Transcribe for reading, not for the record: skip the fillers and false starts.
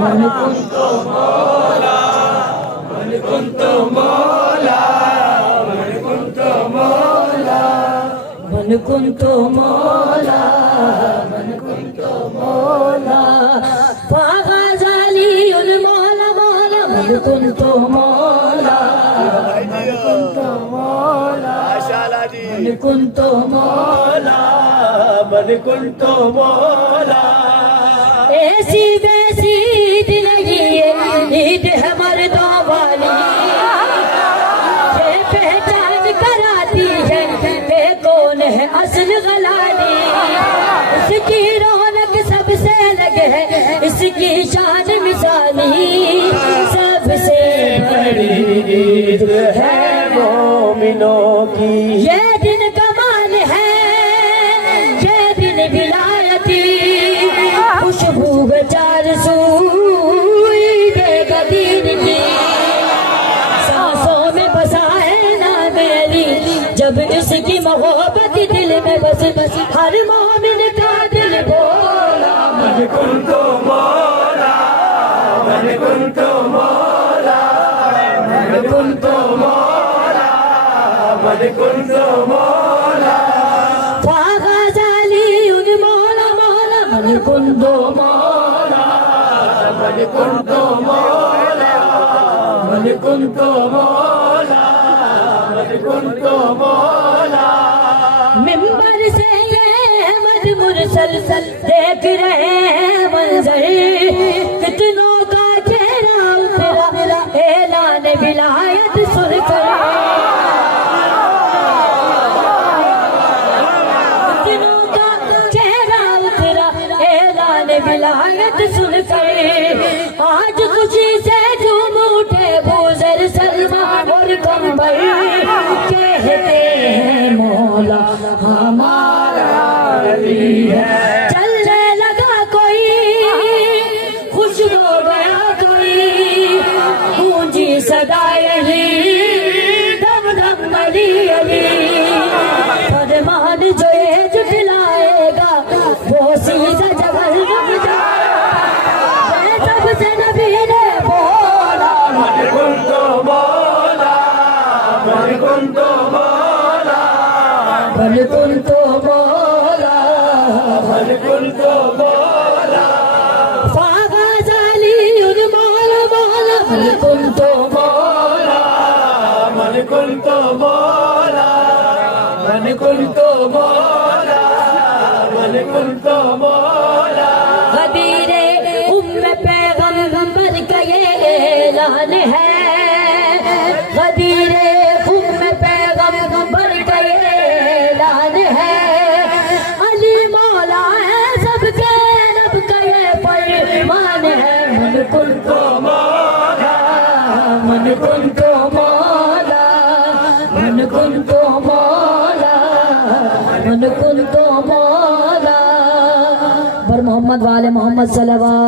मन कुंतो मौला, मन कुंतो मौला, मन कुंतो मौला, मन कुंतो मौला, मन कुंतो मौला, फागा जालियुल मौला मौला, मन कुंतो मौला, मन कुंतो मौला, मन कुंतो मौला, मन कुंतो मौला। ऐसी वैसी ईद नहीं है, ईद है मर्दों वाली, ये पहचान कराती है ये कौन है असल गलाली। इसकी रौनक सबसे अलग है, इसकी शान मिसाली, सबसे बड़ी ईद है मोमिनों की। ये दिन कमाल है, ये दिन विलायती, खुशबू चार सूई देगा दीन की। सांसों में बसा है ना मेरी, जब इसकी मोहब्बत दिल में बस बस, हर मोमिन का दिल बोला मन कुंतो मौला, मन कुंतो मौला, मन कुंतो मौला, मन कुंतो मौला, फागा जालियुल मौला मौला, मन कुंतो मौला, मन कुंतो मौला, मन कुंतो मौला, मन कुंतो मौला। मिंबर से ये अहमद मुरसल देख रहे हैं मंजर, कितनों का चेहरा उतरा ऐलान विलायत सुनकर, कितनों का चेहरा उतरा ऐलान विलायत सुनकर। आज खुशी से झूम उठे बूज़र सलमान और कंबर, कहते हैं मौला हमारा अली है। चलने लगा कोई, खुश हो गया कोई, गूंजी सदा यही दम दम अली अली। फरमान जो ये जुटलाएगा वो सीधा जहन्नम जाएगा, सबसे नबी ने बोला मन कुंतो मौला, मन कुंतो मौला, मन कुंतो मौला, मन कुंतो मौला, फागा जालियुल मौला मौला, मन कुंतो मौला, मन कुंतो मौला, मन कुंतो मौला, मन कुंतो मौला। गदीरे उम्मे पैगंबर का ये ऐलान है, गदीरे उम्मे पैगंबर का ये ऐलान है। अली मौला है सबके नब का ये फरमान है, मन कुंतो मौला, मन कुंतो मौला, मन कुंतो मौला, मन कुंतो मौला। पर मोहम्मद वाले मोहम्मद सल्लल्लाहु